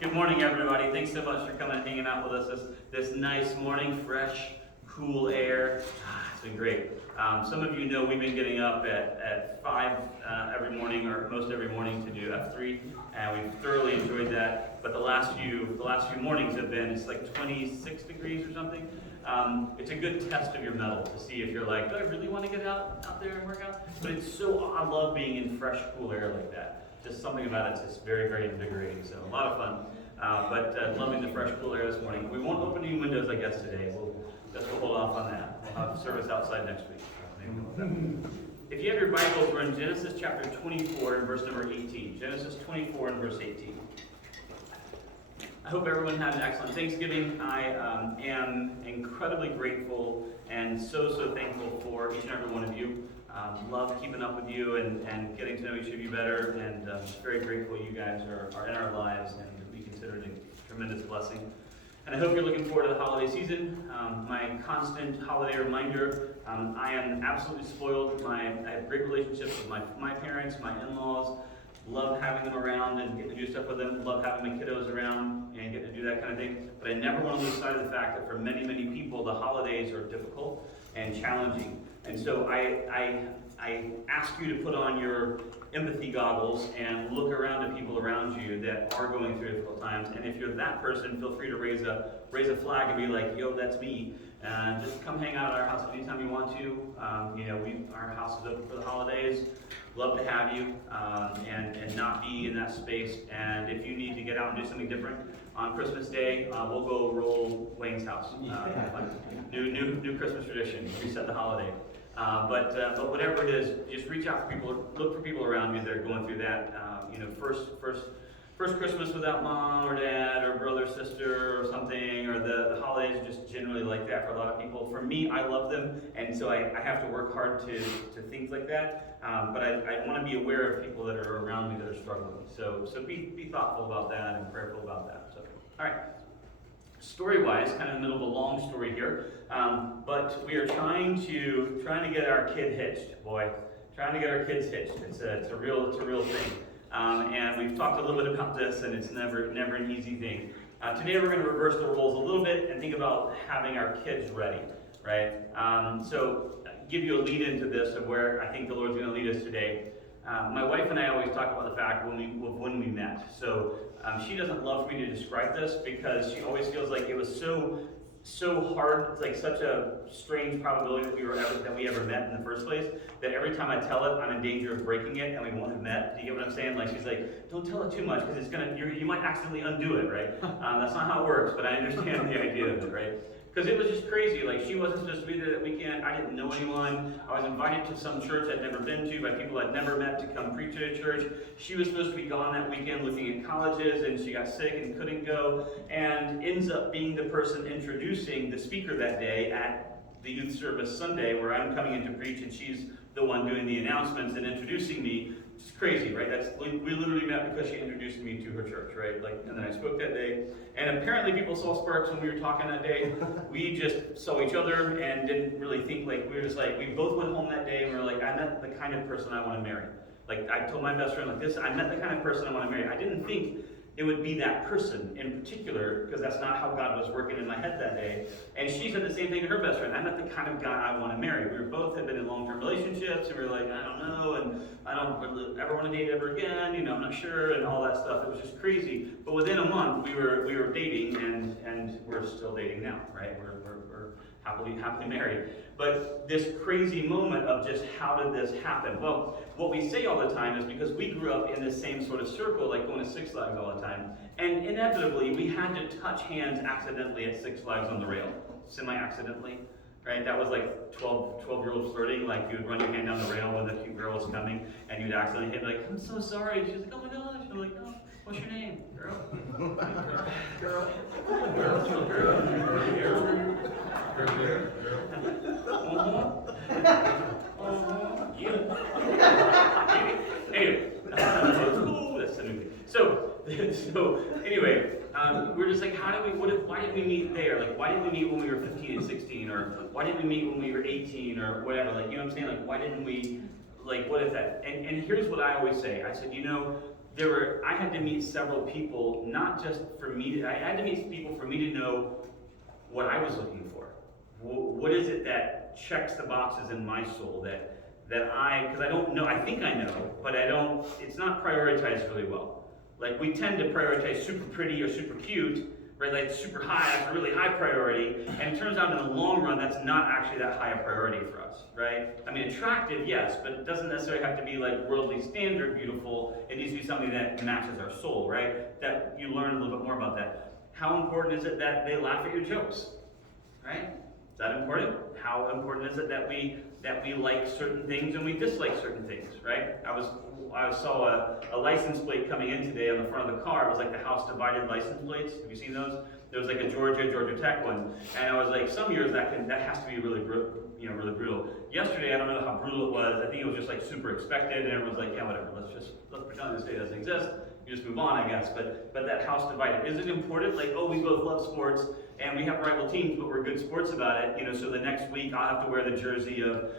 Good morning, everybody. Thanks so much for coming and hanging out with us this nice morning, fresh, cool air. It's been great. Some of you know we've been getting up at 5 every morning, or most every morning, to do F3, and we've thoroughly enjoyed that. But the last few mornings have been, it's like 26 degrees or something. It's a good test of your mettle to see if you're like, do I really want to get out there and work out? But I love being in fresh, cool air like that. Just something about it's just very, very invigorating. So a lot of fun. But loving the fresh, cool air this morning. We won't open any windows, I guess, today. We'll hold off on that. We'll have service outside next week. If you have your Bibles, we're in Genesis chapter 24 and verse number 18. Genesis 24 and verse 18. I hope everyone had an excellent Thanksgiving. I am incredibly grateful and so thankful for each and every one of you. Love keeping up with you and getting to know each of you better, and just very grateful you guys are in our lives and we consider it a tremendous blessing. And I hope you're looking forward to the holiday season. My constant holiday reminder, I am absolutely spoiled. I have great relationships with my parents, my in-laws. Love having them around and getting to do stuff with them. Love having my kiddos around and getting to do that kind of thing. But I never want to lose sight of the fact that for many, many people, the holidays are difficult and challenging. And so I ask you to put on your empathy goggles and look around at people around you that are going through difficult times. And if you're that person, feel free to raise a flag and be like, yo, that's me. Just come hang out at our house anytime you want to. Our house is open for the holidays. Love to have you and not be in that space. And if you need to get out and do something different on Christmas Day, we'll go roll Wayne's house. New Christmas tradition, reset the holiday. But whatever it is, just reach out for people. Look for people around you that are going through that. First Christmas without mom or dad or brother, sister or something, or the holidays are just generally like that for a lot of people. For me, I love them, and so I have to work hard to things like that. But I want to be aware of people that are around me that are struggling. So be thoughtful about that and prayerful about that. So, all right. Story-wise, kind of in the middle of a long story here, but we are trying to get our kid hitched. Trying to get our kids hitched. It's a real thing. And we've talked a little bit about this, and it's never an easy thing. Today we're going to reverse the roles a little bit and think about having our kids ready, right? So give you a lead into this of where I think the Lord's going to lead us today. My wife and I always talk about the fact when we met. So she doesn't love for me to describe this because she always feels like it was so hard, like such a strange probability that we ever met in the first place, that every time I tell it, I'm in danger of breaking it and we won't have met. Do you get what I'm saying? Like, she's like, don't tell it too much because you might accidentally undo it, right? That's not how it works, but I understand the idea of it, right? Because it was just crazy. Like, she wasn't supposed to be there that weekend. I didn't know anyone. I was invited to some church I'd never been to by people I'd never met to come preach at a church. She was supposed to be gone that weekend looking at colleges, and she got sick and couldn't go, and ends up being the person introducing the speaker that day at the youth service Sunday, where I'm coming in to preach, and she's the one doing the announcements and introducing me. It's crazy, right? We literally met because she introduced me to her church, right? And then I spoke that day. And apparently people saw sparks when we were talking that day. We just saw each other and didn't really think, we were just we both went home that day and we were like, I met the kind of person I want to marry. I told my best friend I met the kind of person I want to marry. I didn't think it would be that person in particular, because that's not how God was working in my head that day. And she said the same thing to her best friend. I met the kind of guy I want to marry. We both had been in long-term relationships, and we were like, I don't know, and I don't ever want to date ever again, I'm not sure, and all that stuff. It was just crazy. But within a month, we were dating, and we're still dating now, right? We're happily married. But this crazy moment of just how did this happen? Well, what we say all the time is because we grew up in the same sort of circle, like going to Six Flags all the time. And inevitably, we had to touch hands accidentally at Six Flags on the rail, semi-accidentally, right? That was like 12-year-old flirting, like you would run your hand down the rail when the cute girl was coming, and you'd accidentally hit, like, I'm so sorry. She's like, oh my gosh. I'm like, oh, what's your name? Girl. Anyway, that's the new thing. So anyway, we're just like, why didn't we meet there? Like, why didn't we meet when we were 15 and 16? Or why didn't we meet when we were 18 or whatever? Like, you know what I'm saying? Like, why didn't we, what is that? And here's what I always say. I said, I had to meet several people, not just for me, I had to meet people for me to know what I was looking for. What is it that checks the boxes in my soul because I don't know, I think I know, but it's not prioritized really well. Like, we tend to prioritize super pretty or super cute, right? Like, super high, that's a really high priority, and it turns out in the long run, that's not actually that high a priority for us, right? I mean, attractive, yes, but it doesn't necessarily have to be like worldly standard beautiful. It needs to be something that matches our soul, right? That you learn a little bit more about that. How important is it that they laugh at your jokes, right? Is that important? How important is it that we like certain things and we dislike certain things, right? I saw a license plate coming in today on the front of the car. It was like the house divided license plates. Have you seen those? There was like a Georgia Tech one, and I was like, some years that has to be really brutal. Yesterday, I don't know how brutal it was. I think it was just like super expected, and everyone's like, yeah, whatever. Let's pretend this day doesn't exist. You just move on, I guess. But that house divided, is it important? Like, oh, we both love sports, and we have rival teams, but we're good sports about it. So the next week I'll have to wear the jersey of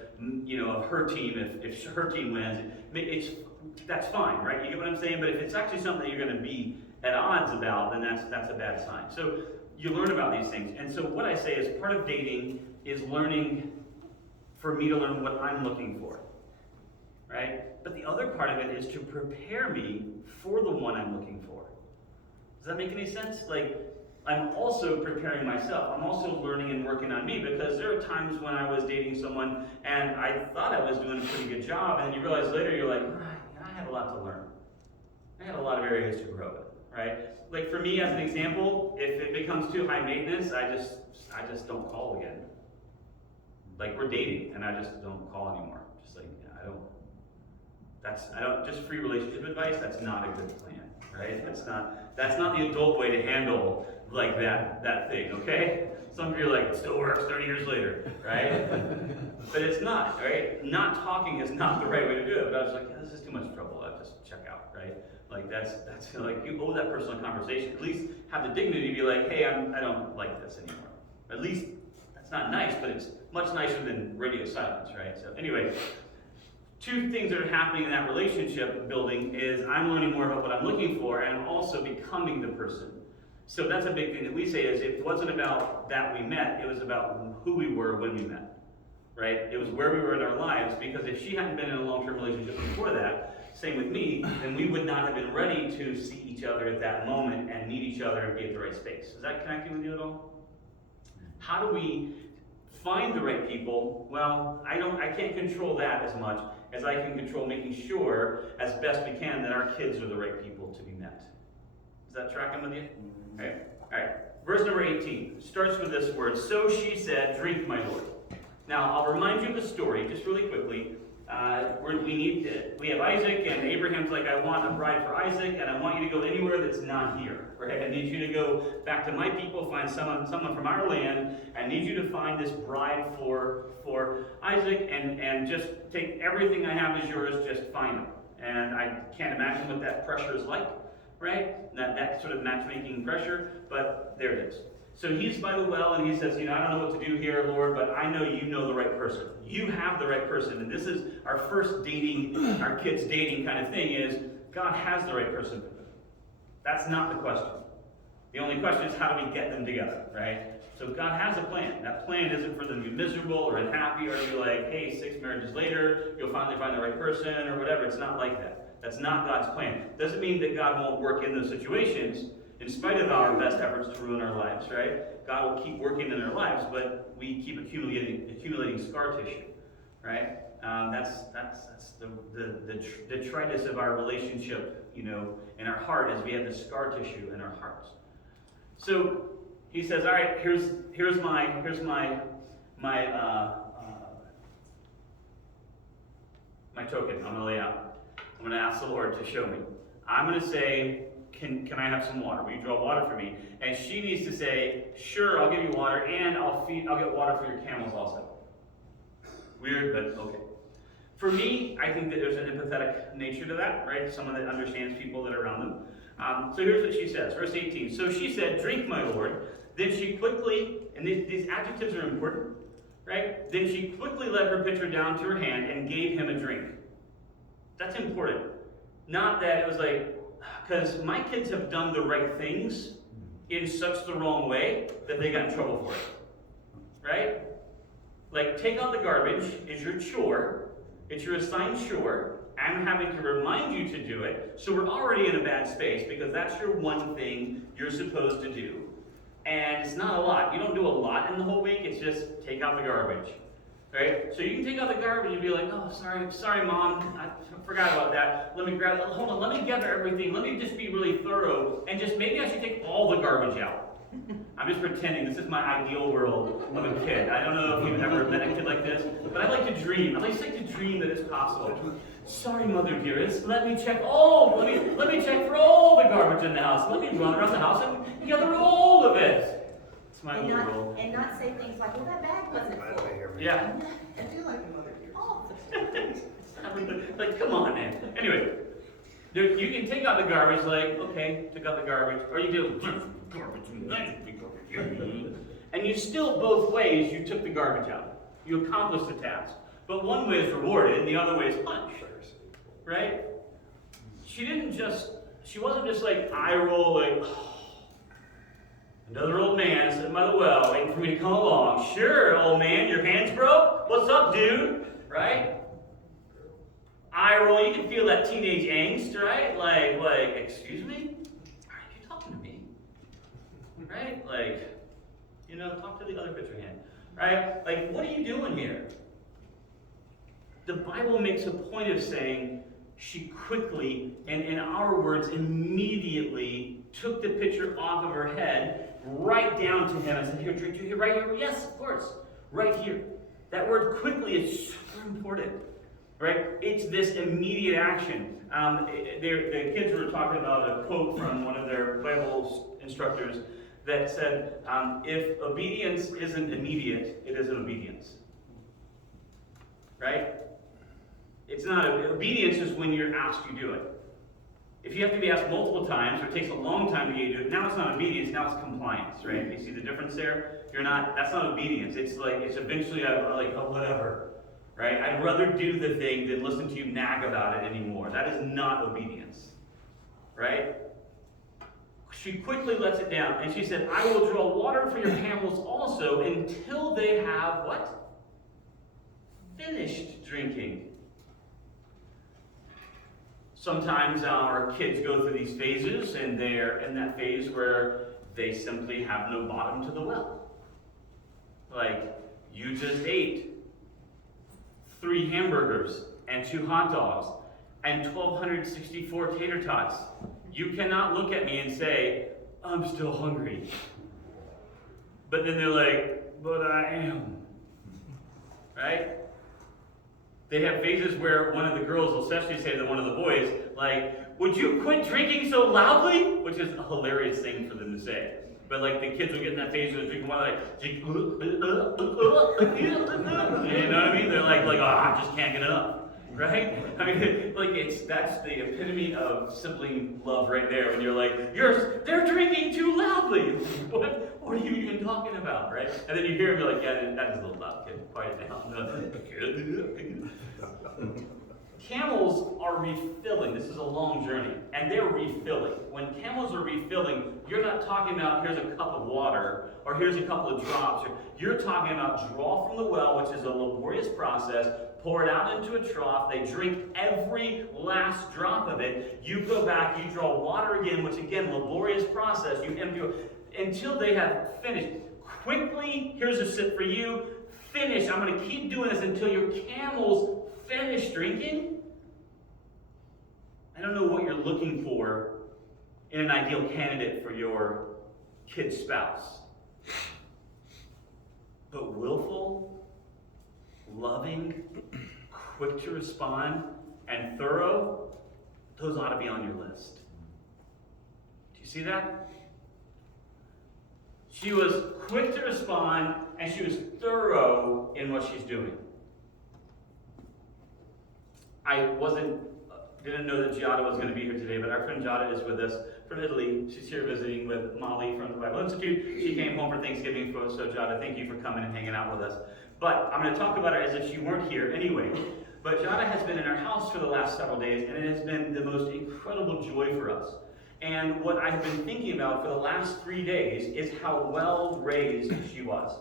her team if her team wins. That's fine, right? You get what I'm saying? But if it's actually something that you're going to be at odds about, then that's a bad sign. So you learn about these things. And so what I say is part of dating is learning, for me to learn what I'm looking for, right? But the other part of it is to prepare me for the one I'm looking for. Does that make any sense? Like, I'm also preparing myself. I'm also learning and working on me, because there are times when I was dating someone and I thought I was doing a pretty good job, and then you realize later, you're like, I have a lot to learn. I have a lot of areas to grow in, right? Like, for me, as an example, if it becomes too high maintenance, I just don't call again. Like, we're dating and I just don't call anymore. Just like, just free relationship advice, that's not a good plan, right? That's not the adult way to handle like that thing, okay? Some of you are like, it still works 30 years later, right? But it's not, right? Not talking is not the right way to do it. But I was like, this is too much trouble. I'll just check out, right? Like, that's like, you owe that person a conversation. At least have the dignity to be like, hey, I don't like this anymore. At least that's not nice, but it's much nicer than radio silence, right? So anyway, two things that are happening in that relationship building is I'm learning more about what I'm looking for, and also becoming the person. So that's a big thing that we say is, it wasn't about that we met, it was about who we were when we met, right? It was where we were in our lives, because if she hadn't been in a long-term relationship before that, same with me, then we would not have been ready to see each other at that moment and meet each other and be at the right space. Is that connecting with you at all? How do we find the right people? Well, I can't control that as much as I can control making sure, as best we can, that our kids are the right people to be met. Is that tracking with you? All right. Verse number 18 starts with this word. So she said, drink, my Lord. Now, I'll remind you of the story, just really quickly. We have Isaac, and Abraham's like, I want a bride for Isaac, and I want you to go anywhere that's not here. Right? I need you to go back to my people, find someone from our land. I need you to find this bride for Isaac, and just take everything I have as yours, just find him. And I can't imagine what that pressure is like, right? That sort of matchmaking pressure, but there it is. So he's by the well, and he says, I don't know what to do here, Lord, but I know you know the right person. You have the right person. And this is our first dating, our kids dating kind of thing, is God has the right person for them. That's not the question. The only question is, how do we get them together, right? So God has a plan. That plan isn't for them to be miserable or unhappy, or to be like, hey, 6 marriages later, you'll finally find the right person, or whatever. It's not like that. That's not God's plan. Doesn't mean that God won't work in those situations, in spite of our best efforts to ruin our lives, right? God will keep working in our lives, but we keep accumulating scar tissue, right? That's the detritus of our relationship, in our heart, is we have the scar tissue in our hearts. So he says, all right, here's my token. I'm going to lay out. I'm going to ask the Lord to show me. I'm going to say, Can I have some water? Will you draw water for me? And she needs to say, sure, I'll give you water, and I'll get water for your camels also. Weird, but okay. For me, I think that there's an empathetic nature to that, right? Someone that understands people that are around them. So here's what she says, verse 18. So she said, drink, my Lord. Then she quickly, and these adjectives are important, right? Then she quickly let her pitcher down to her hand and gave him a drink. That's important. Not that it was like, Because my kids have done the right things in such the wrong way that they got in trouble for it. Right? Like, take out the garbage is your chore. It's your assigned chore. I'm having to remind you to do it. So we're already in a bad space because that's your one thing you're supposed to do. And it's not a lot. You don't do a lot in the whole week. It's just take out the garbage. Right? So you can take out the garbage and be like, oh, sorry, Mom. I forgot about that. Let me grab it. Hold on. Let me gather everything. Let me just be really thorough. And just maybe I should take all the garbage out. I'm just pretending this is my ideal world of a kid. I don't know if you've ever met a kid like this, but I like to dream. I just like to dream that it's possible. Sorry, Mother dearest. Let me check for all the garbage in the house. Let me run around the house and gather all of it. It's my world. And not say things like, well, that bag wasn't full. Yeah. I do like your mother dearest. Oh. Like, come on, man. Anyway, you can take out the garbage, like, okay, took out the garbage, or you do garbage, and you still, both ways, you took the garbage out. You accomplished the task. But one way is rewarded, and the other way is punished. Right? She wasn't just like eye roll, like, oh, another old man sitting by the well waiting for me to come along. Sure, old man, your hands broke? What's up, dude? Right? Eye roll, you can feel that teenage angst, right? Like, excuse me? Are you talking to me? Right? Like, talk to the other picture hand. Right? Like, what are you doing here? The Bible makes a point of saying she quickly, and in our words, immediately took the pitcher off of her head, right down to him and said, here, drink, right here. Yes, of course, right here. That word quickly is super important. Right? It's this immediate action. The kids were talking about a quote from one of their Bible instructors that said, if obedience isn't immediate, it isn't obedience. Right? It's not. Obedience is when you're asked, you do it. If you have to be asked multiple times, or it takes a long time to get you to do it, now it's not obedience, now it's compliance, right? You see the difference there? That's not obedience. It's like, it's eventually like, oh, whatever. Right? I'd rather do the thing than listen to you nag about it anymore. That is not obedience. Right? She quickly lets it down, and she said, I will draw water for your camels also until they have what? Finished drinking. Sometimes our kids go through these phases, and they're in that phase where they simply have no bottom to the well. Like, you just ate 3 hamburgers and 2 hot dogs and 1,264 tater tots. You cannot look at me and say, I'm still hungry. But then they're like, but I am. Right? They have phases where one of the girls will especially say to one of the boys, like, would you quit drinking so loudly? Which is a hilarious thing for them to say. But like the kids will get in that phase where they're drinking water, like, you know what I mean? They're like, oh, I just can't get enough. Right? I mean, like that's the epitome of sibling love right there. When you're like, they're drinking too loudly. What are you even talking about, right? And then you hear them, you're like, yeah, that is a little loud, kid. Quiet down. Camels are refilling. This is a long journey, and they're refilling. When camels are refilling, you're not talking about here's a cup of water or here's a couple of drops. You're talking about draw from the well, which is a laborious process, pour it out into a trough. They drink every last drop of it. You go back, you draw water again, which again, laborious process. You empty it until they have finished. Quickly, here's a sip for you. Finish. I'm going to keep doing this until your camels finish drinking. I don't know what you're looking for in an ideal candidate for your kid's spouse. But willful, loving, quick to respond, and thorough, those ought to be on your list. Do you see that? She was quick to respond, and she was thorough in what she's doing. I didn't know that Giada was going to be here today, but our friend Giada is with us from Italy. She's here visiting with Molly from the Bible Institute. She came home for Thanksgiving, so Giada, thank you for coming and hanging out with us. But I'm going to talk about her as if she weren't here anyway. But Jada has been in our house for the last several days, and it has been the most incredible joy for us. And what I've been thinking about for the last 3 days is how well raised she was.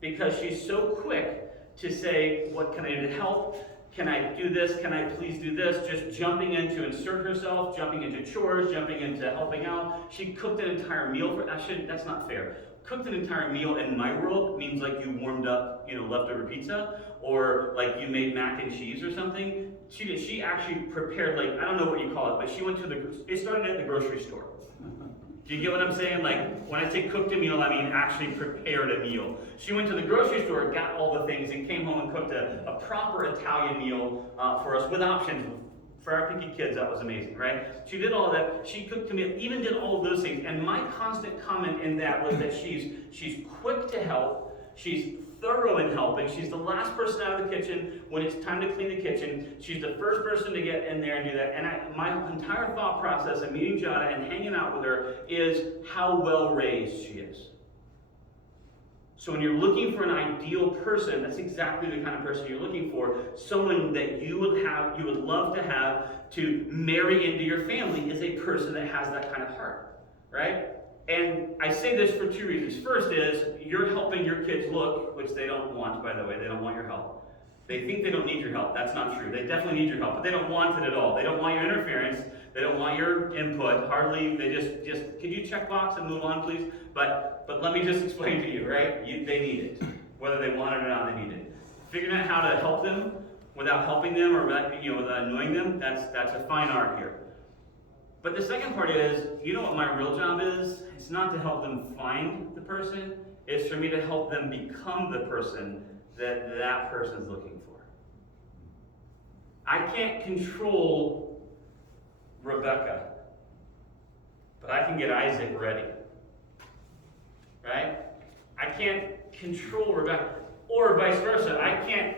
Because she's so quick to say, what can I do to help? Can I do this? Can I please do this? Just jumping in to insert herself, jumping into chores, jumping into helping out. She cooked an entire meal for, that's not fair. Cooked an entire meal in my world means like you warmed up, leftover pizza, or like you made mac and cheese or something. She actually prepared, like, I don't know what you call it, but she went to it started at the grocery store. Do you get what I'm saying? Like, when I say cooked a meal, I mean actually prepared a meal. She went to the grocery store, got all the things, and came home and cooked a proper Italian meal for us with options. For our picky kids, that was amazing, right? She did all that. She cooked a meal, even did all of those things. And my constant comment in that was that she's quick to help. She's thorough in helping. She's the last person out of the kitchen when it's time to clean the kitchen. She's the first person to get in there and do that. And my entire thought process of meeting Jada and hanging out with her is how well raised she is. So when you're looking for an ideal person, that's exactly the kind of person you're looking for. Someone that you would love to have to marry into your family is a person that has that kind of heart, right? And I say this for 2 reasons. First is, you're helping your kids look, which they don't want, by the way. They don't want your help. They think they don't need your help. That's not true. They definitely need your help, but they don't want it at all. They don't want your interference. They don't want your input. Hardly. They just could you check box and move on, please? But let me just explain to you, right? They need it. Whether they want it or not, they need it. Figuring out how to help them without helping them or without annoying them, that's a fine art here. But the second part is, you know what my real job is? It's not to help them find the person. It's for me to help them become the person that person's looking for. I can't control Rebekah, but I can get Isaac ready. Right? I can't control Rebekah, or vice versa. I can't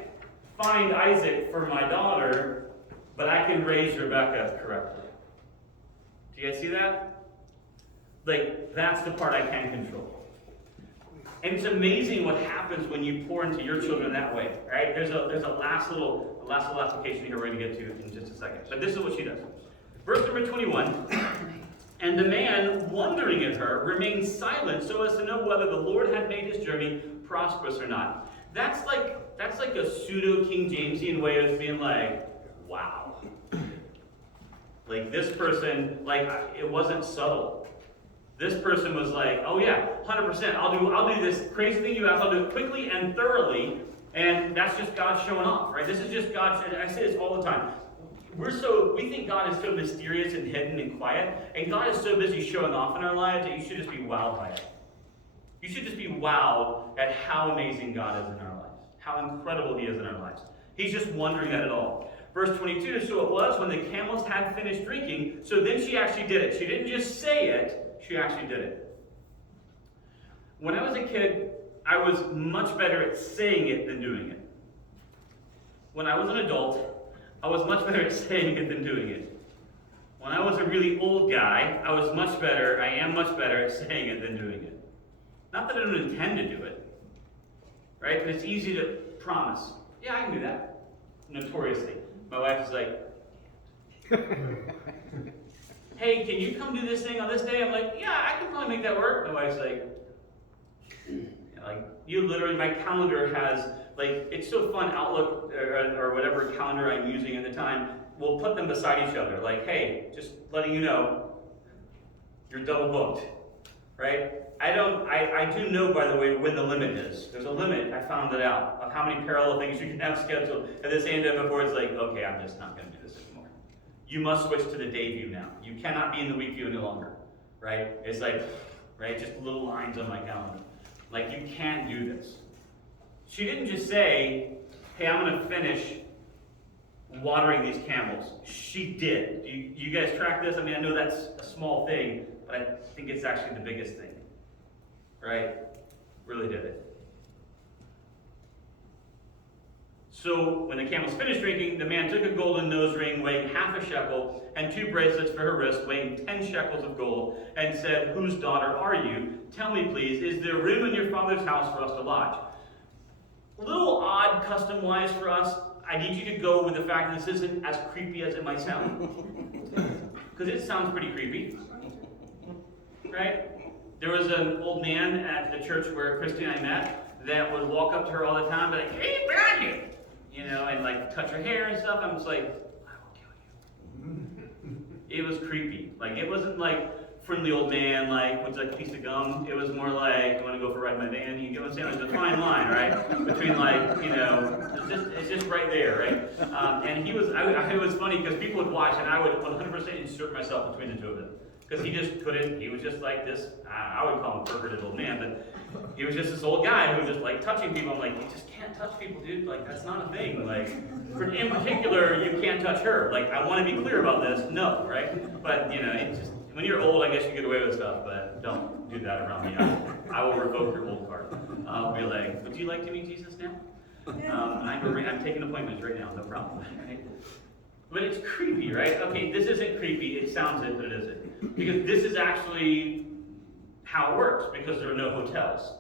find Isaac for my daughter, but I can raise Rebekah correctly. Do you guys see that? Like, that's the part I can control. And it's amazing what happens when you pour into your children that way, right? There's a last little application here we're going to get to in just a second. But this is what she does. Verse number 21. And the man, wondering at her, remained silent so as to know whether the Lord had made his journey prosperous or not. That's like a pseudo King Jamesian way of being like, wow. Like this person, like it wasn't subtle. This person was like, oh yeah, 100%. I'll do this crazy thing you asked. I'll do it quickly and thoroughly. And that's just God showing off, right? This is just God. I say this all the time. We think God is so mysterious and hidden and quiet, and God is so busy showing off in our lives that you should just be wowed by it. You should just be wowed at how amazing God is in our lives, how incredible He is in our lives. He's just wondering at it all. Verse 22, so it was when the camels had finished drinking, so then she actually did it. She didn't just say it, she actually did it. When I was a kid, I was much better at saying it than doing it. When I was an adult, I was much better at saying it than doing it. When I was a really old guy, I am much better at saying it than doing it. Not that I don't intend to do it, right? But it's easy to promise. Yeah, I can do that. Notoriously. My wife is like, hey, can you come do this thing on this day? I'm like, yeah, I can probably make that work. My wife's like, you literally, my calendar has, like, it's so fun, Outlook or whatever calendar I'm using at the time, we'll put them beside each other. Like, hey, just letting you know, you're double booked, right? I do know, by the way, when the limit is. There's a limit, I found it out, of how many parallel things you can have scheduled at the same time before it's like, okay, I'm just not going to do this anymore. You must switch to the day view now. You cannot be in the week view any longer, right? It's like, right, just little lines on my calendar. Like, you can't do this. She didn't just say, hey, I'm going to finish watering these camels. She did. You guys track this? I mean, I know that's a small thing, but I think it's actually the biggest thing. Right? Really did it. So when the camels finished drinking, the man took a golden nose ring weighing 1/2 shekel and 2 bracelets for her wrist weighing 10 shekels of gold and said, whose daughter are you? Tell me, please, is there room in your father's house for us to lodge? A little odd custom-wise for us. I need you to go with the fact that this isn't as creepy as it might sound. Because it sounds pretty creepy. Right? There was an old man at the church where Christy and I met that would walk up to her all the time, be like, hey, behind you! You know, and like touch her hair and stuff. I'm just like, I will kill you. It was creepy. Like, it wasn't like friendly old man, like, would you like a piece of gum? It was more like, you want to go for a ride in my van? You get what I'm saying? There's a fine line, right? Between like, you know, it's just right there, right? And he was, it was funny because people would watch and I would 100% insert myself between the two of them. Because he just couldn't, he was just like this, I would call him a perverted old man, but he was just this old guy who was just like touching people. I'm like, you just can't touch people, dude. Like, that's not a thing. Like, in particular, you can't touch her. Like, I want to be clear about this. No, right? But, you know, it just, when you're old, I guess you get away with stuff, but don't do that around me. I will revoke your old card. I'll be like, would you like to meet Jesus now? I'm taking appointments right now, no problem. Right? But it's creepy, right? Okay, this isn't creepy. It sounds it, but it isn't. Because this is actually how it works, because there are no hotels,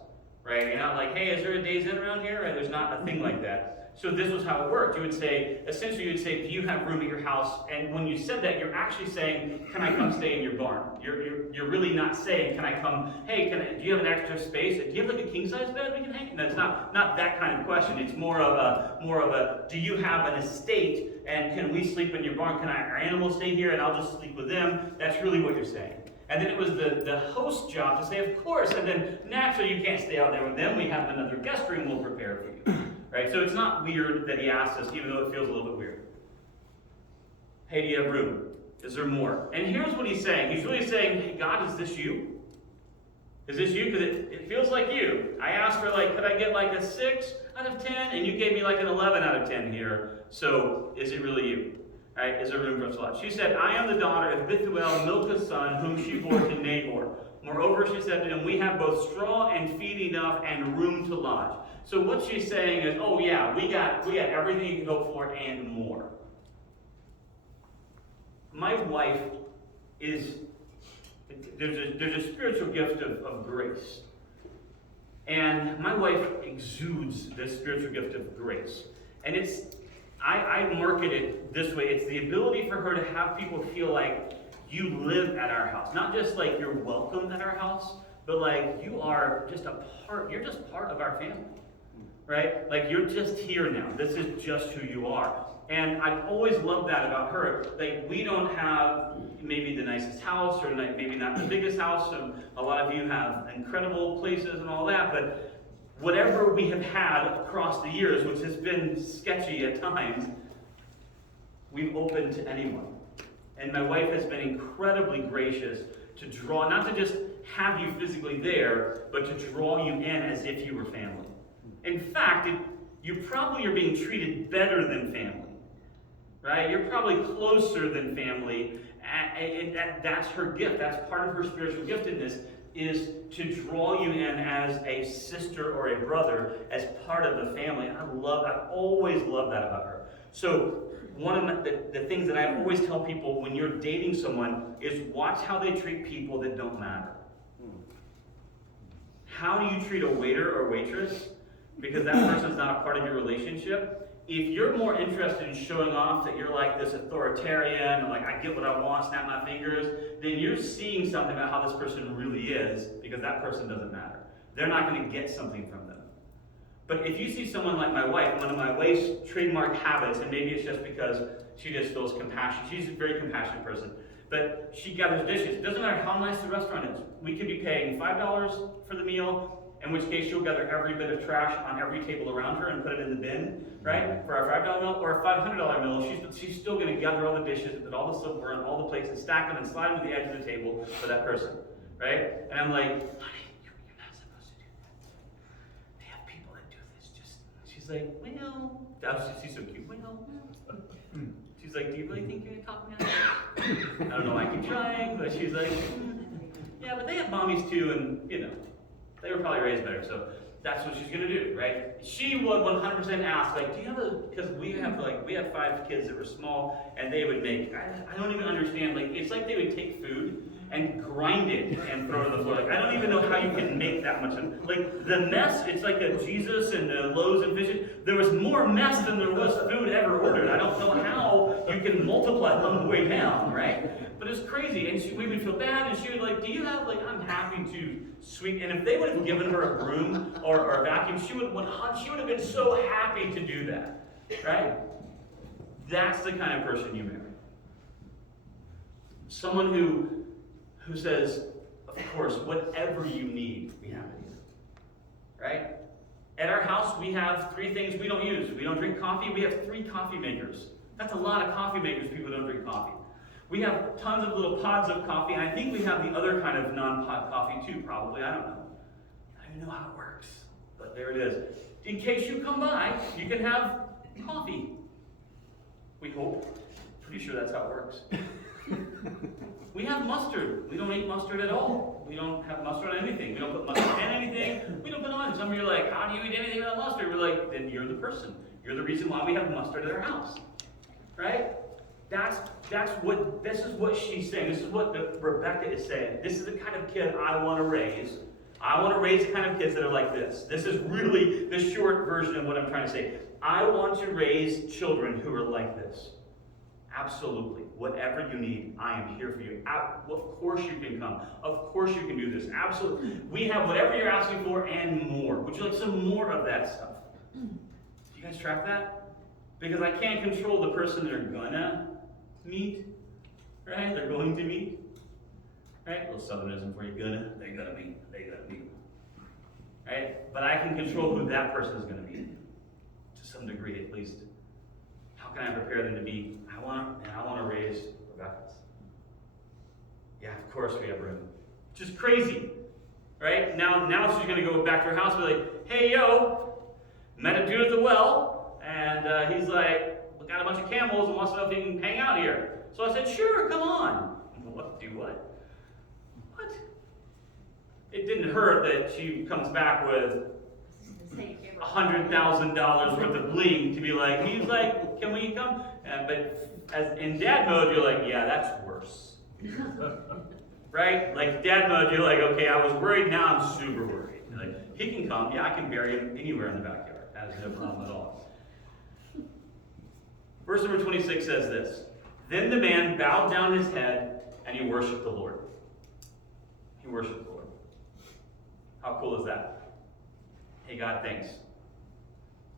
right? You're not like, hey, is there a Days Inn around here? Right? There's not a thing like that. So this was how it worked. You would say, essentially, you would say, do you have room at your house? And when you said that, you're actually saying, can I come stay in your barn? You're really not saying, can I come, hey, do you have an extra space? Do you have like a king-size bed we can hang? No, it's not that kind of question. It's more of a, do you have an estate and can we sleep in your barn? Can our animals stay here and I'll just sleep with them? That's really what you're saying. And then it was the host's job to say, of course, and then naturally you can't stay out there with them. We have another guest room we'll prepare for you. Right? So it's not weird that he asked us, even though it feels a little bit weird. Hey, do you have room? Is there more? And here's what he's saying. He's really saying, hey, God, is this you? Is this you? Because it feels like you. I asked for, like, could I get like a 6 out of 10? And you gave me like an 11 out of 10 here. So is it really you? Right? Is there room for us to lodge? She said, I am the daughter of Bethuel, Milcah's son, whom she bore to Nahor. Moreover, she said to him, we have both straw and feed enough and room to lodge. So what she's saying is, oh yeah, we got everything you can hope for and more. My wife is, there's a spiritual gift of grace. And my wife exudes this spiritual gift of grace. And I market it this way. It's the ability for her to have people feel like you live at our house. Not just like you're welcome at our house, but like you are just you're just part of our family. Right? Like you're just here now. This is just who you are. And I've always loved that about her. Like we don't have maybe the nicest house or like maybe not the biggest house. And a lot of you have incredible places and all that. But whatever we have had across the years, which has been sketchy at times, we've opened to anyone. And my wife has been incredibly gracious to draw, not to just have you physically there, but to draw you in as if you were family. In fact, you probably are being treated better than family, right? You're probably closer than family, and that's her gift. That's part of her spiritual giftedness, is to draw you in as a sister or a brother, as part of the family. I've always loved that about her. So one of the things that I always tell people when you're dating someone is watch how they treat people that don't matter. How do you treat a waiter or waitress? Because that person's not a part of your relationship. If you're more interested in showing off that you're like this authoritarian, or like I get what I want, snap my fingers, then you're seeing something about how this person really is, because that person doesn't matter. They're not going to get something from them. But if you see someone like my wife, one of my wife's trademark habits, and maybe it's just because she just feels compassion. She's a very compassionate person. But she gathers dishes. It doesn't matter how nice the restaurant is. We could be paying $5 for the meal, in which case she'll gather every bit of trash on every table around her and put it in the bin, right? For our $5 meal or a $500 meal, she's still going to gather all the dishes, put all the silverware and all the plates and stack them and slide them to the edge of the table for that person, right? And I'm like, honey, you're not supposed to do that. They have people that do this. She's like, well, she's so cute. Well, she's like, do you really think you're going to talk me out of it? I don't know, I keep trying, but she's like, yeah, but they have mommies too, and you know. They were probably raised better, so that's what she's going to do, right? She would 100% ask, like, do you have because we have 5 kids that were small, and they would make, I don't even understand, like, it's like they would take food, and grind it and throw it on the floor. Like, I don't even know how you can make that much. Like, the mess, it's like a Jesus and the loaves and fishes. There was more mess than there was food ever ordered. I don't know how you can multiply on the way down, right? But it's crazy. And we would feel bad, and she would like, do you have, like, I'm happy to sweep. And if they would have given her a broom or a vacuum, she would have been so happy to do that, right? That's the kind of person you marry. Someone who says, of course, whatever you need, we have it here. Right? At our house, we have 3 things we don't use. We don't drink coffee. We have 3 coffee makers. That's a lot of coffee makers, people who don't drink coffee. We have tons of little pods of coffee, and I think we have the other kind of non-pod coffee too, probably. I don't know. I don't even know how it works, but there it is. In case you come by, you can have coffee. We hope. Pretty sure that's how it works. We have mustard. We don't eat mustard at all. We don't have mustard on anything. We don't put mustard in anything. We don't put it on. Some of you are like, how do you eat anything without mustard? We're like, then you're the person. You're the reason why we have mustard at our house. Right? This is what she's saying. This is what Rebekah is saying. This is the kind of kid I want to raise. I want to raise the kind of kids that are like this. This is really the short version of what I'm trying to say. I want to raise children who are like this. Absolutely. Whatever you need, I am here for you. Of course you can come. Of course you can do this. Absolutely. We have whatever you're asking for and more. Would you like some more of that stuff? Do you guys track that? Because I can't control the person they're gonna meet. Right? They're going to meet. Right? A little southernism for you. They're gonna meet. Right? But I can control who that person is gonna meet. To some degree, at least. How can I prepare them to be? I want to raise Rebekah's. Yeah, of course we have room. Which is crazy, right? Now she's going to go back to her house and be like, hey, yo, met a dude at the well, and he's like, we got a bunch of camels and wants to know if he can hang out here. So I said, sure, come on. What? Do what? What? It didn't hurt that she comes back with $100,000 worth of bling to be like, he's like, can we come? But as in dad mode, you're like, yeah, that's worse. Right? Like dad mode, you're like, okay, I was worried, now I'm super worried. Like, he can come, yeah, I can bury him anywhere in the backyard. That is no problem at all. Verse number 26 says this, then the man bowed down his head and he worshiped the Lord. He worshiped the Lord. How cool is that? Hey, God, thanks.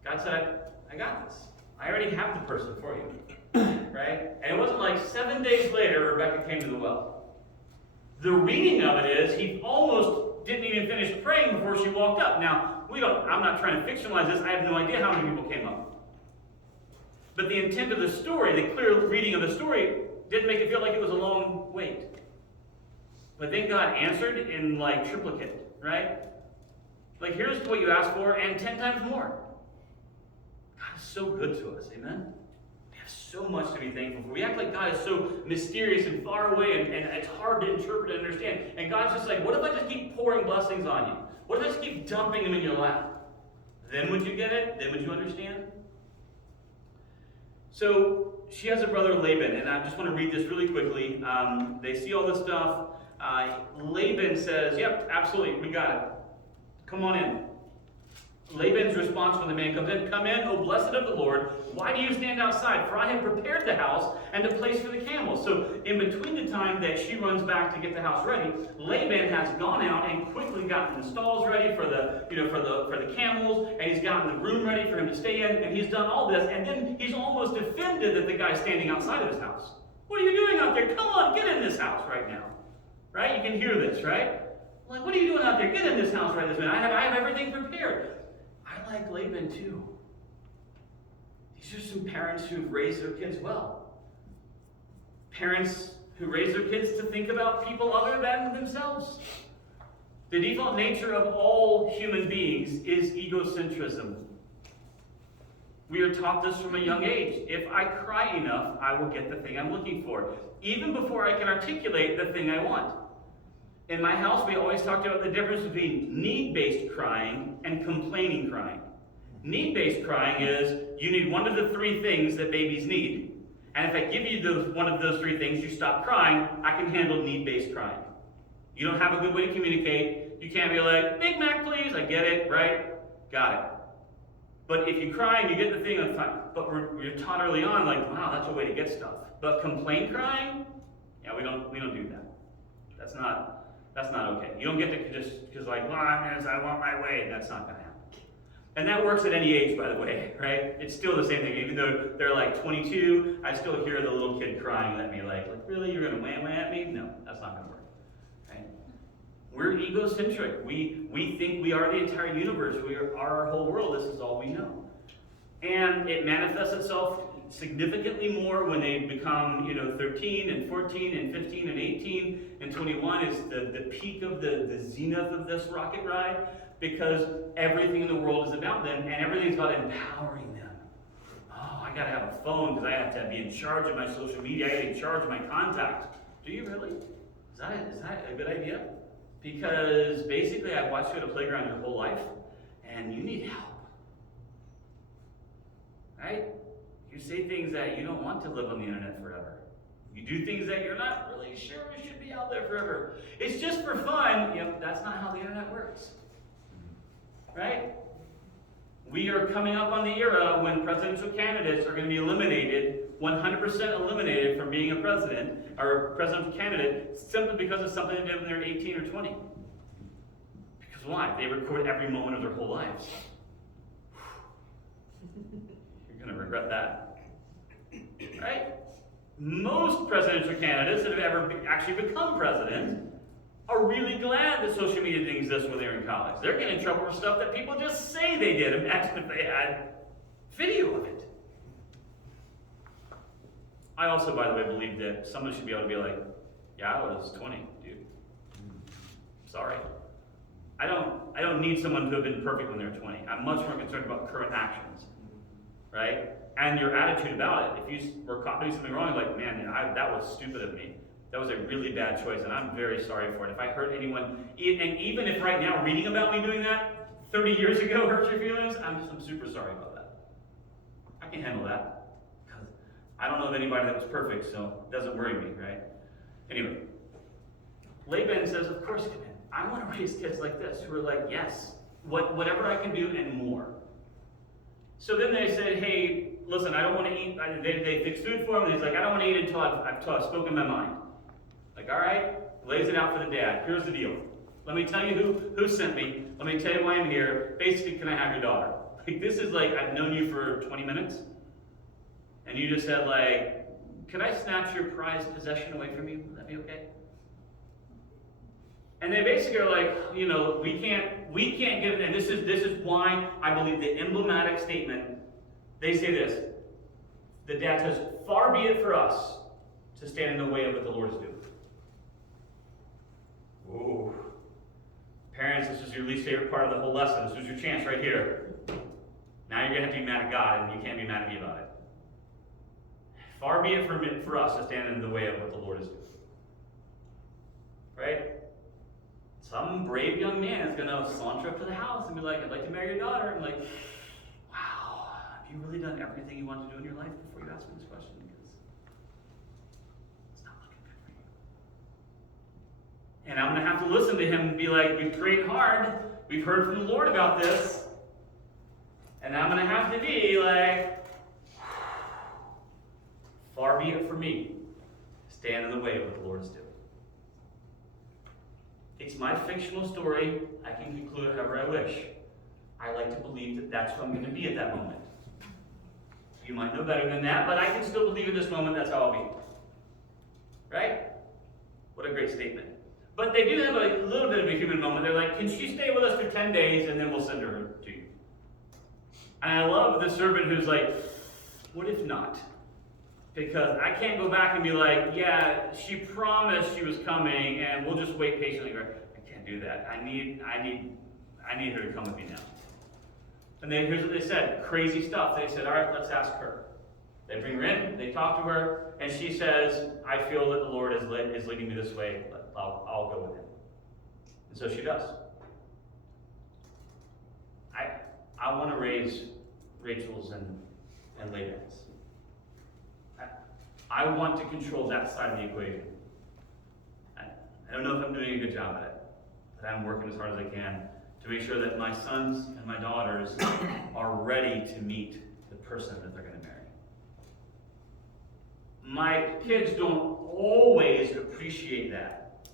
God said, I got this. I already have the person for you. Right? And it wasn't like 7 days later, Rebekah came to the well. The reading of it is, he almost didn't even finish praying before she walked up. Now, I'm not trying to fictionalize this. I have no idea how many people came up. But the intent of the story, the clear reading of the story, didn't make it feel like it was a long wait. But then God answered in like triplicate, right? Like, here's what you asked for, and 10 times more. God is so good to us, amen? We have so much to be thankful for. We act like God is so mysterious and far away, and it's hard to interpret and understand. And God's just like, what if I just keep pouring blessings on you? What if I just keep dumping them in your lap? Then would you get it? Then would you understand? So, she has a brother, Laban, and I just want to read this really quickly. They see all this stuff. Laban says, yep, absolutely, we got it. Come on in. Laban's response when the man comes in, come in, O blessed of the Lord. Why do you stand outside? For I have prepared the house and a place for the camels. So in between the time that she runs back to get the house ready, Laban has gone out and quickly gotten the stalls ready for the camels, and he's gotten the room ready for him to stay in, and he's done all this, and then he's almost offended that the guy's standing outside of his house. What are you doing out there? Come on, get in this house right now. Right? You can hear this, right? Like, what are you doing out there? Get in this house right this minute. I have everything prepared. I like Laban too. These are some parents who've raised their kids well. Parents who raise their kids to think about people other than themselves. The default nature of all human beings is egocentrism. We are taught this from a young age. If I cry enough, I will get the thing I'm looking for, even before I can articulate the thing I want. In my house, we always talked about the difference between need-based crying and complaining crying. Need-based crying is you need one of the 3 things that babies need, And if I give you one of those three things, you stop crying, I can handle need-based crying. You don't have a good way to communicate. You can't be like, Big Mac, please. I get it, right? Got it. But if you cry and you get the thing, that's fine. But we're taught early on, like, wow, that's a way to get stuff. But complain crying, yeah, we don't do that. That's not okay. You don't get to just because like, well, I want my way. That's not gonna happen. And that works at any age, by the way, right? It's still the same thing. Even though they're like 22, I still hear the little kid crying at me, like really, you're gonna wham at me? No, that's not gonna work. Right? We're egocentric. We think we are the entire universe. We are our whole world. This is all we know. And it manifests itself significantly more when they become, 13 and 14 and 15 and 18 and 21 is the peak of the zenith of this rocket ride, because everything in the world is about them and everything's about empowering them. Oh, I gotta have a phone because I have to be in charge of my social media. I gotta be in charge of my contacts. Do you really? Is that a good idea? Because basically I've watched you at a playground your whole life and you need help. Right? You say things that you don't want to live on the internet forever. You do things that you're not really sure should be out there forever. It's just for fun. Yep, that's not how the internet works. Right? We are coming up on the era when presidential candidates are going to be eliminated, 100% eliminated from being a president or a presidential candidate simply because of something they did when they're 18 or 20. Because why? They record every moment of their whole lives. You're going to regret that. Right? Most presidential candidates that have ever actually become president are really glad that social media didn't exist when they were in college. They're getting in trouble for stuff that people just say they did. Imagine if they had video of it. I also, by the way, believe that someone should be able to be like, yeah, I was 20, dude. Sorry. I don't need someone to have been perfect when they're 20. I'm much more concerned about current actions. Right? And your attitude about it. If you were caught doing something wrong, you're like, man, that was stupid of me. That was a really bad choice, and I'm very sorry for it. If I hurt anyone, and even if right now reading about me doing that 30 years ago hurts your feelings, I'm super sorry about that. I can handle that. Because I don't know of anybody that was perfect, so it doesn't worry me, right? Anyway, Laban says, of course, I want to raise kids like this, who are like, yes, whatever I can do and more. So then they said, hey, listen, I don't want to eat. They fixed food for him, and he's like, I don't want to eat until I've spoken my mind. Like, all right, lays it out for the dad. Here's the deal. Let me tell you who sent me. Let me tell you why I'm here. Basically, can I have your daughter? Like, this is like, I've known you for 20 minutes, and you just said, like, could I snatch your prized possession away from you? Would that be okay? And they basically are like, we can't give it, and this is why I believe the emblematic statement, they say this. The dad says, far be it for us to stand in the way of what the Lord is doing. Ooh. Parents, this is your least favorite part of the whole lesson. This was your chance right here. Now you're going to have to be mad at God, and you can't be mad at me about it. Far be it for us to stand in the way of what the Lord is doing. Right? Some brave young man is going to saunter up to the house and be like, I'd like to marry your daughter. And like, wow, have you really done everything you want to do in your life before you ask me this question? Because it's not looking good for you. And I'm going to have to listen to him and be like, we've prayed hard. We've heard from the Lord about this. And I'm going to have to be like, far be it for me to stand in the way of what the Lord is doing. It's my fictional story. I can conclude it however I wish. I like to believe that that's who I'm going to be at that moment. You might know better than that, but I can still believe in this moment that's how I'll be. Right? What a great statement. But they do have a little bit of a human moment. They're like, can she stay with us for 10 days and then we'll send her to you? And I love the servant who's like, what if not? Because I can't go back and be like, yeah, she promised she was coming, and we'll just wait patiently. I can't do that. I need her to come with me now. And then here's what they said. Crazy stuff. They said, all right, let's ask her. They bring her in, they talk to her, and she says, I feel that the Lord is leading me this way. I'll go with him. And so she does. I want to raise Rachel's and Laban's. I want to control that side of the equation. I don't know if I'm doing a good job at it, but I'm working as hard as I can to make sure that my sons and my daughters are ready to meet the person that they're going to marry. My kids don't always appreciate that.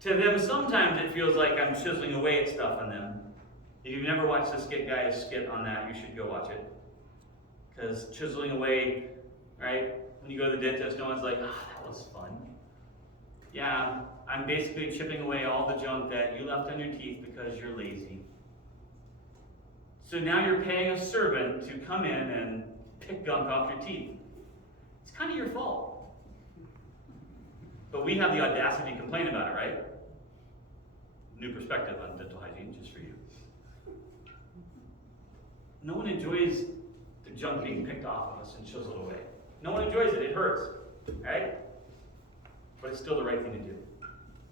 To them, sometimes it feels like I'm chiseling away at stuff on them. If you've never watched the skit guy's skit on that, you should go watch it. Because chiseling away, right? When you go to the dentist, no one's like, that was fun. Yeah, I'm basically chipping away all the junk that you left on your teeth because you're lazy. So now you're paying a servant to come in and pick gunk off your teeth. It's kind of your fault. But we have the audacity to complain about it, right? New perspective on dental hygiene, just for you. No one enjoys the junk being picked off of us and chiseled away. No one enjoys it. It hurts, right? But it's still the right thing to do.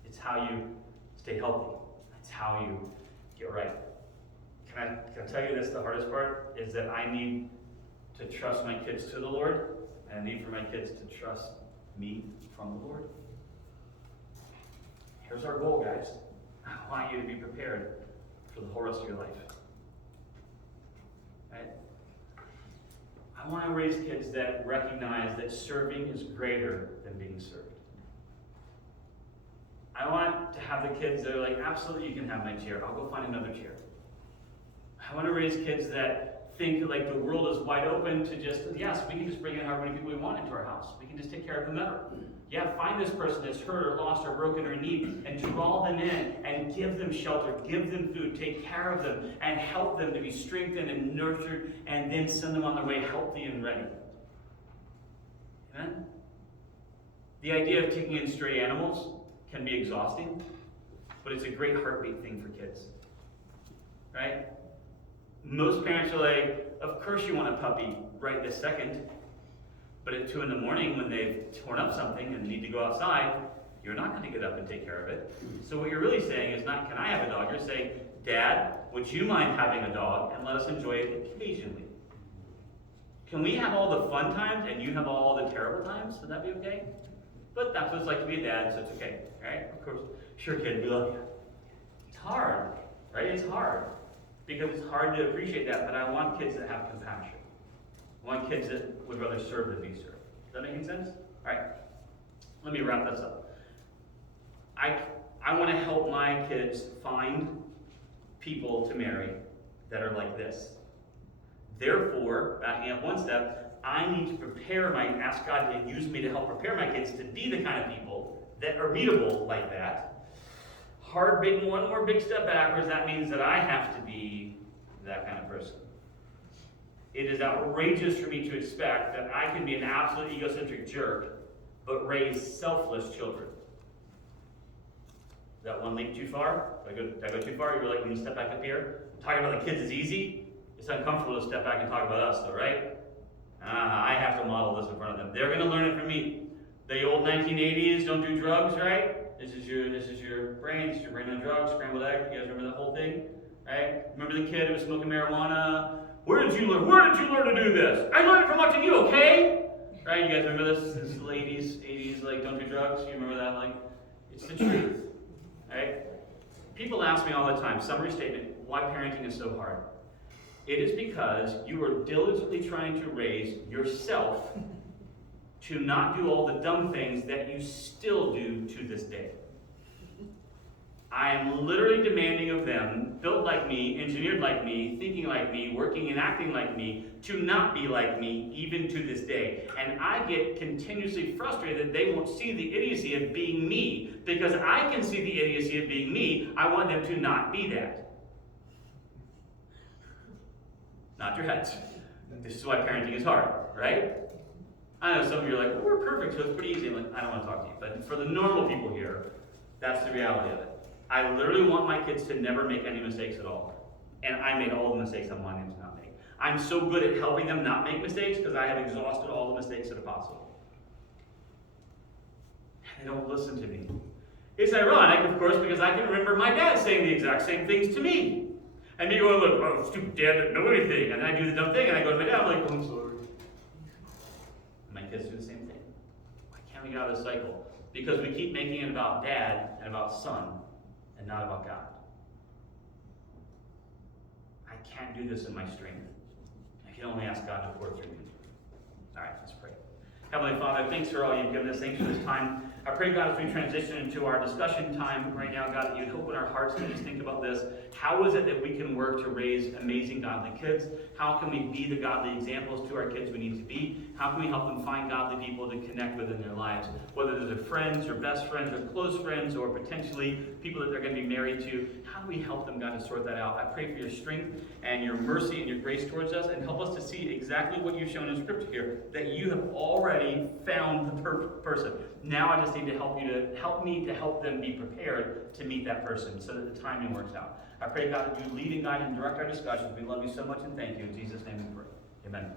It's how you stay healthy. It's how you get right. Can I tell you this? The hardest part is that I need to trust my kids to the Lord, and I need for my kids to trust me from the Lord. Here's our goal, guys. I want you to be prepared for the whole rest of your life. Right? I want to raise kids that recognize that serving is greater than being served. I want to have the kids that are like, absolutely, you can have my chair. I'll go find another chair. I want to raise kids that think like the world is wide open to just, yes, we can just bring in however many people we want into our house. We can just take care of whomever. Yeah, find this person that's hurt or lost or broken or in need and draw them in and give them shelter, give them food, take care of them, and help them to be strengthened and nurtured, and then send them on their way healthy and ready. Amen? The idea of taking in stray animals can be exhausting, but it's a great heartbeat thing for kids. Right? Most parents are like, of course you want a puppy right this second, but at 2 a.m. when they've torn up something and need to go outside, you're not going to get up and take care of it. So what you're really saying is not, can I have a dog? You're saying, Dad, would you mind having a dog and let us enjoy it occasionally? Can we have all the fun times and you have all the terrible times? Would that be okay? But that's what it's like to be a dad, so it's okay, right? Of course, sure, kid, we love you. It's hard, right? It's hard. Because it's hard to appreciate that, but I want kids that have compassion. I want kids that would rather serve than be served. Does that make any sense? All right, let me wrap this up. I want to help my kids find people to marry that are like this. Therefore, backing up one step, I need to ask God to use me to help prepare my kids to be the kind of people that are meetable like that. Hard, one more big step backwards, that means that I have to be that kind of person. It is outrageous for me to expect that I can be an absolute egocentric jerk, but raise selfless children. Is that one leap too far? Did I go too far? You're like, when you step back up here, talking about the kids is easy. It's uncomfortable to step back and talk about us, though, right? I have to model this in front of them. They're going to learn it from me. The old 1980s, don't do drugs, right? This is your brain. This is your brain on drugs, scrambled eggs. You guys remember that whole thing, right? Remember the kid who was smoking marijuana? Where did you learn to do this? I learned it from watching you, okay? Right? You guys remember this? This is the 80s, like, don't do drugs. You remember that? Like, it's the truth, right? People ask me all the time, summary statement, why parenting is so hard. It is because you are diligently trying to raise yourself to not do all the dumb things that you still do to this day. I am literally demanding of them, built like me, engineered like me, thinking like me, working and acting like me, to not be like me, even to this day. And I get continuously frustrated that they won't see the idiocy of being me, because I can see the idiocy of being me. I want them to not be that. Not your heads. This is why parenting is hard, right? I know some of you are like, well, we're perfect, so it's pretty easy. I'm like, I don't want to talk to you. But for the normal people here, that's the reality of it. I literally want my kids to never make any mistakes at all. And I made all the mistakes I wanted them to not make. I'm so good at helping them not make mistakes because I have exhausted all the mistakes that are possible. They don't listen to me. It's ironic, of course, because I can remember my dad saying the exact same things to me. And me going, look, oh, stupid dad didn't know anything. And then I do the dumb thing, and I go to my dad, I'm like, oh, I'm sorry. And my kids do the same thing. breaking out of the cycle. Because we keep making it about dad and about son and not about God. I can't do this in my strength. I can only ask God to pour through me. All right, let's pray. Heavenly Father, thanks for all you've given us. Thanks for this time. I pray, God, as we transition into our discussion time right now, God, that you'd open our hearts to just think about this. How is it that we can work to raise amazing, godly kids? How can we be the godly examples to our kids we need to be? How can we help them find godly people to connect with in their lives? Whether they're friends or best friends or close friends or potentially people that they're going to be married to, how do we help them, God, to sort that out? I pray for your strength and your mercy and your grace towards us, and help us to see exactly what you've shown in Scripture here, that you have already found the perfect person. Now I just need to help me to help them be prepared to meet that person so that the timing works out. I pray, God, that you lead and guide and direct our discussions. We love you so much and thank you. In Jesus' name we pray. Amen.